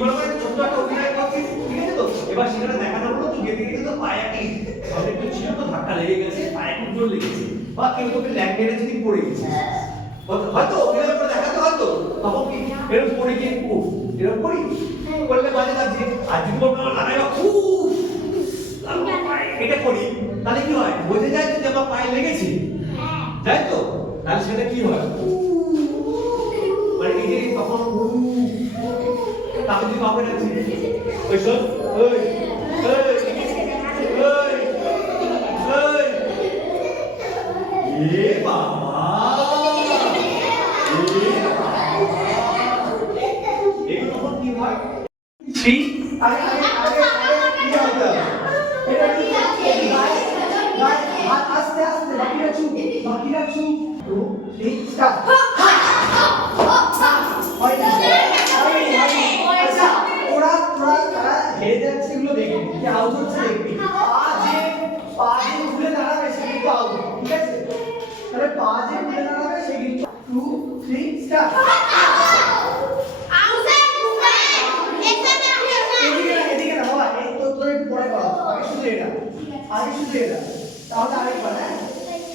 বলবো ছোট্ট একটা অভিনয় করছিস, ঠিক আছে তো? এবার সেখানে দেখানো হলো তুই যেতে গেলে তো পায়ে কি সব একটু ছিল তো ধাক্কা লেগে গেছে, পায়ে খুব জোর লেগেছে, বা কেউ তোকে ল্যাং মেরে যদি পড়ে গেছে, হয়তো অভিনয় করে দেখাতে হয়তো তখন কি এরকম পড়ে গিয়ে এরকম করি করলে বাজে লাগছে। আর যদি বলবো লাগাই বা খুব এটা করি, তাহলে কি হয়? বোঝা যায় যে আমার পায়ে লেগেছে, তাই তো? তাহলে সেটা কি হয়? মানে এই যে তখন তাহলে যদি বাপে ডাকছে ওই শোন, ওই ওই ওই ওই এ বাবা, এগুলো তখন কি হয়? থ্রি আগে আগে আগে কি হতো? এটা কি আস্তে আস্তে বাকিরা চুপ 2 3 স্টার্ট। আচ্ছা ওরা তারা হেরে যাচ্ছে এগুলো দেখবি, কি আউট হচ্ছে দেখবি, পা যে ঘুরে দাঁড়াবে সে কিন্তু আউট, ঠিক আছে? তাহলে পা যে ঘুরে দাঁড়াবে সে কিন্তু 2 3 স্টার্ট। এদিকে না বাবা, এই তো তোর একটু পরে করা, আগে শুধু এটা তাহলে আরেকবার, হ্যাঁ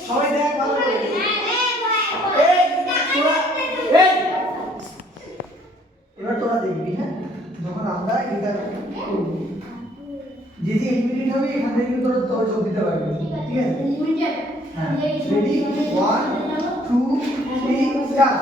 সবাই দেখ ভালো করে। এবার তোরা দেখবি, হ্যাঁ যখন আমরা এটা করব যে যে মিনিট হবে এখান থেকে কিন্তু তোরা যোগ দিতে পারবি, ঠিক আছে? হ্যাঁ রেডি 1 2 3 স্টার্ট।